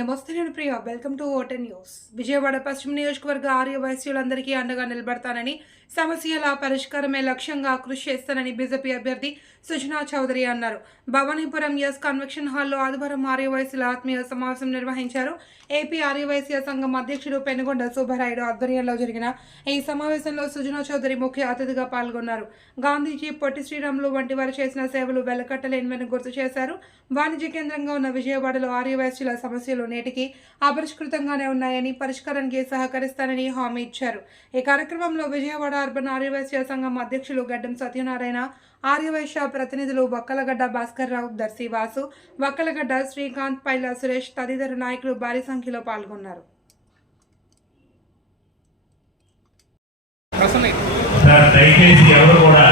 నమస్తే నేను Priya welcome to Often news. Vijayawada పశ్చిమ నియోజకవర్గ ఆర్యవైశ్యులందరికీ అండగా నిలబడతానని, సమస్యల పరిష్కారమే లక్ష్యంగా కృషి చేస్తానని బీజేపీ అభ్యర్థి సుజనా చౌదరి అన్నారు. భవానీపురం ఎస్ కన్వెన్షన్ హాల్లో ఆదివారం ఆర్యవైశ్యుల ఆత్మీయ సమావేశం నిర్వహించారు. ఏపీ ఆర్యవైశ్య సంఘం అధ్యక్షుడు పెనుగొండ సుబ్బారాయుడు ఆధ్వర్యంలో జరిగిన ఈ సమావేశంలో సుజనా చౌదరి ముఖ్య అతిథిగా పాల్గొన్నారు. గాంధీజీ, పొట్టి శ్రీరాములు వంటి వారు చేసిన సేవలు వెలకట్టలేనివని గుర్తు చేశారు. వాణిజ్య కేంద్రంగా ఉన్న విజయవాడలో ఆర్యవైశ్యుల సమస్యలు నేటికి అపరిష్కృతంగానే ఉన్నాయని, పరిష్కారానికి సహకరిస్తానని హామీ ఇచ్చారు. ఈ కార్యక్రమంలో విజయవాడ అర్బన్ ఆర్యవైశ్య సంఘం అధ్యక్షులు గడ్డం సత్యనారాయణ, ఆర్యవైశ్య ప్రతినిధులు వక్కలగడ్డ భాస్కర్ రావు, దర్శి వాసు, వక్కలగడ్డ శ్రీకాంత్, పైల సురేష్ తదితర నాయకులు భారీ సంఖ్యలో పాల్గొన్నారు. దయచేసి ఎవరు కూడా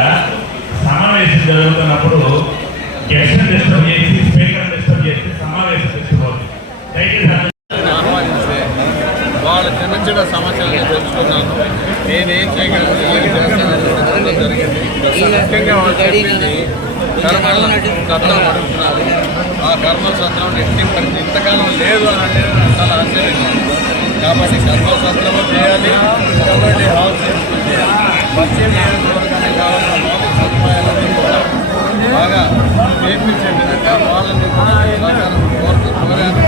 సమావేశం జరుగుతున్నప్పుడు గెస్ట్ డిస్టర్బ్ చేసి స్పీకర్ డిస్టర్బ్ చేసి సమావేశం తీసుకోవాలి. ఆహ్వానిస్తే వాళ్ళ చిన్న చిన్న సమస్యలను తెలుసుకున్నాను. నేనేం చేయగలను జరిగింది. ముఖ్యంగా వాళ్ళు చెప్పింది కర్మలు అడుగుతున్నారు. ఆ కర్మల సత్రం ఇంతకాలం లేదు అని అంటే చాలా ఆశ్చర్యంగా ఉంది. కాబట్టి కర్మల సత్రం చేయాలి, కమ్యూనిటీ హౌస్ పశ్చిమ నియోజకవర్గానికి కావాల్సిన మౌలిక సదుపాయాలన్నీ కూడా బాగా చేయించే విధంగా వాళ్ళని కూడా సహకారం కోరాను.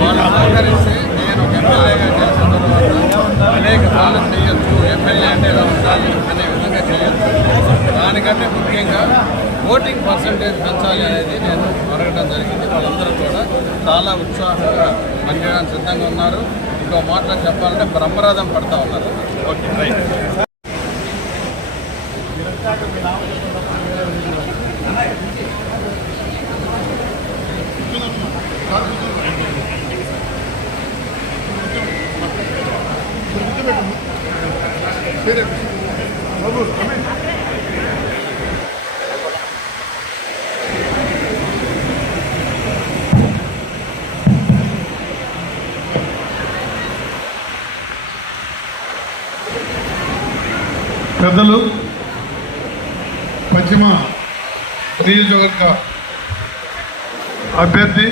వాళ్ళు సహకరిస్తే నేను ఎమ్మెల్యేగా చేసిన తర్వాత అనేక పాలన చేయొచ్చు, ఎమ్మెల్యే అంటే ఇలా ఉండాలి అనే విధంగా చేయొచ్చు. దానికంటే ముఖ్యంగా ఓటింగ్ పర్సంటేజ్ పెంచాలి అనేది నేను అడగడం జరిగింది. వాళ్ళందరూ కూడా చాలా ఉత్సాహంగా పనిచేయడానికి సిద్ధంగా ఉన్నారు. ఇంకో మాటలు చెప్పాలంటే బ్రహ్మరథం పడతా ఉన్నారు. Okay, right. పెద్దలు, పశ్చిమ నియోజకవర్గ అభ్యర్థి